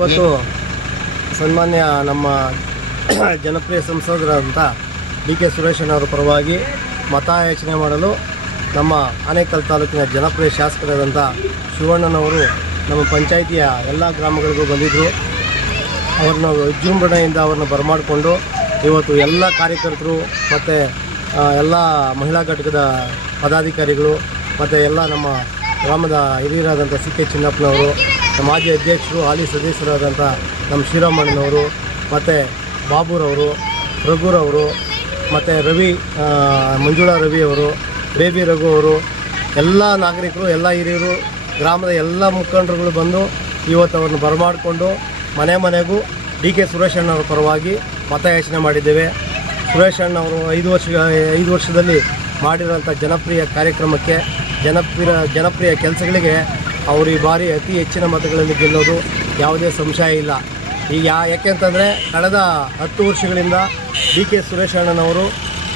ಇವತ್ತು ಸನ್ಮಾನ್ಯ ನಮ್ಮ ಜನಪ್ರಿಯ ಸಂಸದರಾದಂಥ ಡಿ ಕೆ ಸುರೇಶನವರ ಪರವಾಗಿ ಮತಯಾಚನೆ ಮಾಡಲು ನಮ್ಮ ಆನೇಕಲ್ ತಾಲೂಕಿನ ಜನಪ್ರಿಯ ಶಾಸಕರಾದಂಥ ಶಿವಣ್ಣನವರು ನಮ್ಮ ಪಂಚಾಯಿತಿಯ ಎಲ್ಲ ಗ್ರಾಮಗಳಿಗೂ ಬಂದಿದ್ದರು. ಅವ್ರನ್ನ ವಿಜೃಂಭಣೆಯಿಂದ ಅವ್ರನ್ನ ಬರಮಾಡಿಕೊಂಡು ಇವತ್ತು ಎಲ್ಲ ಕಾರ್ಯಕರ್ತರು ಮತ್ತು ಎಲ್ಲ ಮಹಿಳಾ ಘಟಕದ ಪದಾಧಿಕಾರಿಗಳು ಮತ್ತು ಎಲ್ಲ ನಮ್ಮ ಗ್ರಾಮದ ಹಿರಿಯರಾದಂಥ ಸಿ ಕೆ ಚಿನ್ನಪ್ಪನವರು ಮಾಜಿ ಅಧ್ಯಕ್ಷರು, ಹಾಲಿ ಸದಸ್ಯರಾದಂಥ ನಮ್ಮ ಶ್ರೀರಾಮಣ್ಣನವರು ಮತ್ತು ಬಾಬುರವರು, ರಘುರವರು, ಮತ್ತು ರವಿ ಮಂಜುಳಾ ರವಿ ಅವರು, ಬೇಬಿ ರಘು ಅವರು, ಎಲ್ಲ ನಾಗರಿಕರು, ಎಲ್ಲ ಹಿರಿಯರು, ಗ್ರಾಮದ ಎಲ್ಲ ಮುಖಂಡರುಗಳು ಬಂದು ಇವತ್ತು ಅವ್ರನ್ನ ಬರಮಾಡಿಕೊಂಡು ಮನೆ ಮನೆಗೂ ಡಿ ಕೆ ಸುರೇಶ್ ಅಣ್ಣವ್ರ ಪರವಾಗಿ ಮತಯಾಚನೆ ಮಾಡಿದ್ದೇವೆ. ಸುರೇಶ್ ಅಣ್ಣವರು ಐದು ವರ್ಷ, ಐದು ವರ್ಷದಲ್ಲಿ ಮಾಡಿರೋಂಥ ಜನಪ್ರಿಯ ಕಾರ್ಯಕ್ರಮಕ್ಕೆ, ಜನಪ್ರಿಯ ಜನಪ್ರಿಯ ಕೆಲಸಗಳಿಗೆ ಅವರು ಈ ಬಾರಿ ಅತಿ ಹೆಚ್ಚಿನ ಮತಗಳಲ್ಲಿ ಗೆಲ್ಲೋದು ಯಾವುದೇ ಸಂಶಯ ಇಲ್ಲ. ಈಗ ಯಾ ಯಾಕೆಂತಂದರೆ ಕಳೆದ ಹತ್ತು ವರ್ಷಗಳಿಂದ ಡಿ ಕೆ ಸುರೇಶ್ ಅಣ್ಣನವರು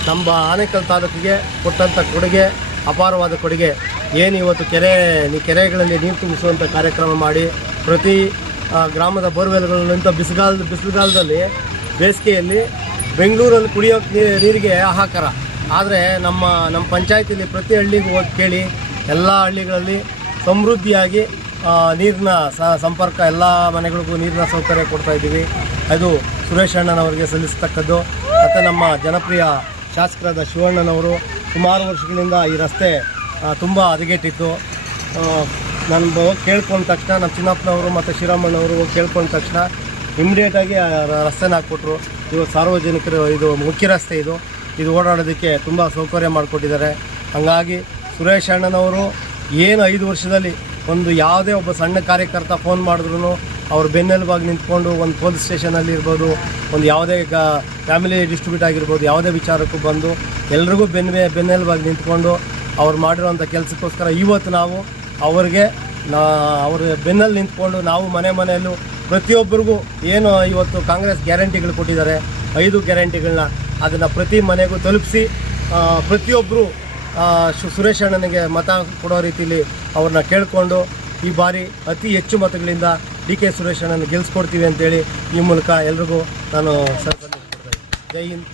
ನಮ್ಮ ಆನೇಕಲ್ ತಾಲೂಕಿಗೆ ಕೊಟ್ಟಂಥ ಕೊಡುಗೆ, ಅಪಾರವಾದ ಕೊಡುಗೆ. ಏನು ಇವತ್ತು ಕೆರೆ ನೀ ಕೆರೆಗಳಲ್ಲಿ ನೀರು ತುಂಬಿಸುವಂಥ ಕಾರ್ಯಕ್ರಮ ಮಾಡಿ ಪ್ರತಿ ಗ್ರಾಮದ ಬೋರ್ವೆಲ್ಗಳಂಥ ಬಿಸಿಗಾಲ ಬಿಸಿಲುಗಾಲದಲ್ಲಿ ಬೇಸಿಗೆಯಲ್ಲಿ ಬೆಂಗಳೂರಲ್ಲಿ ಕುಡಿಯೋ ನೀರಿಗೆ ಹಾಹಾಕಾರ. ಆದರೆ ನಮ್ಮ ನಮ್ಮ ಪಂಚಾಯತಿಲಿ ಪ್ರತಿ ಹಳ್ಳಿಗೆ ಹೋಗಿ ಕೇಳಿ, ಎಲ್ಲ ಹಳ್ಳಿಗಳಲ್ಲಿ ಸಮೃದ್ಧಿಯಾಗಿ ನೀರಿನ ಸಂಪರ್ಕ ಎಲ್ಲ ಮನೆಗಳಿಗೂ ನೀರಿನ ಸೌಕರ್ಯ ಕೊಡ್ತಾ ಇದ್ದೀವಿ. ಅದು ಸುರೇಶ್ ಅಣ್ಣನವರಿಗೆ ಸಲ್ಲಿಸ್ತಕ್ಕದ್ದು. ಮತ್ತು ನಮ್ಮ ಜನಪ್ರಿಯ ಶಾಸಕರಾದ ಶಿವಣ್ಣನವರು ಸುಮಾರು ವರ್ಷಗಳಿಂದ ಈ ರಸ್ತೆ ತುಂಬ ಹದಗೆಟ್ಟಿತ್ತು. ನಾನು ಕೇಳ್ಕೊಂಡ ತಕ್ಷಣ ನಮ್ಮ ಚಿನ್ನಪ್ಪನವರು ಮತ್ತು ಶ್ರೀರಾಮಣ್ಣವರು ಕೇಳ್ಕೊಂಡ ತಕ್ಷಣ ಇಮಿಡಿಯೇಟಾಗಿ ರಸ್ತೆನ ಹಾಕ್ಕೊಟ್ರು ಇದು ಸಾರ್ವಜನಿಕರು ಇದು ಮುಖ್ಯ ರಸ್ತೆ ಇದು. ಇದು ಓಡಾಡೋದಕ್ಕೆ ತುಂಬ ಸೌಕರ್ಯ ಮಾಡಿಕೊಟ್ಟಿದ್ದಾರೆ. ಹಾಗಾಗಿ ಸುರೇಶ್ ಅಣ್ಣನವರು ಏನು ಐದು ವರ್ಷದಲ್ಲಿ ಒಂದು ಯಾವುದೇ ಒಬ್ಬ ಸಣ್ಣ ಕಾರ್ಯಕರ್ತ ಫೋನ್ ಮಾಡಿದ್ರು ಅವ್ರ ಬೆನ್ನೆಲುಬಾಗಿ ನಿಂತ್ಕೊಂಡು ಒಂದು ಪೊಲೀಸ್ ಸ್ಟೇಷನಲ್ಲಿ ಇರ್ಬೋದು, ಒಂದು ಯಾವುದೇ ಫ್ಯಾಮಿಲಿ ಡಿಸ್ಟ್ರಿಬ್ಯೂಟ್ ಆಗಿರ್ಬೋದು, ಯಾವುದೇ ವಿಚಾರಕ್ಕೂ ಬಂದು ಎಲ್ರಿಗೂ ಬೆನ್ನೆ ಬೆನ್ನೆಲುಬಾಗಿ ನಿಂತ್ಕೊಂಡು ಅವ್ರು ಮಾಡಿರೋಂಥ ಕೆಲಸಕ್ಕೋಸ್ಕರ ಇವತ್ತು ನಾವು ಅವ್ರಿಗೆ ನಾ, ಅವ್ರ ಬೆನ್ನಲ್ಲಿ ನಿಂತ್ಕೊಂಡು ನಾವು ಮನೆ ಮನೆಯಲ್ಲೂ ಪ್ರತಿಯೊಬ್ಬರಿಗೂ ಏನು ಇವತ್ತು ಕಾಂಗ್ರೆಸ್ ಗ್ಯಾರಂಟಿಗಳು ಕೊಟ್ಟಿದ್ದಾರೆ, ಐದು ಗ್ಯಾರಂಟಿಗಳನ್ನ ಅದನ್ನು ಪ್ರತಿ ಮನೆಗೂ ತಲುಪಿಸಿ ಪ್ರತಿಯೊಬ್ಬರು ಸುರೇಶ್ ಅಣ್ಣನಿಗೆ ಮತ ಕೊಡೋ ರೀತಿಯಲ್ಲಿ ಅವ್ರನ್ನ ಕೇಳಿಕೊಂಡು ಈ ಬಾರಿ ಅತಿ ಹೆಚ್ಚು ಮತಗಳಿಂದ ಡಿ ಕೆ ಸುರೇಶ್ ಅಣ್ಣನ ಗೆಲ್ಸ್ಕೊಡ್ತೀವಿ ಅಂತೇಳಿ ಈ ಮೂಲಕ ಎಲ್ರಿಗೂ ನಾನು ಸರ್ ಜೈ ಹಿಂದ್.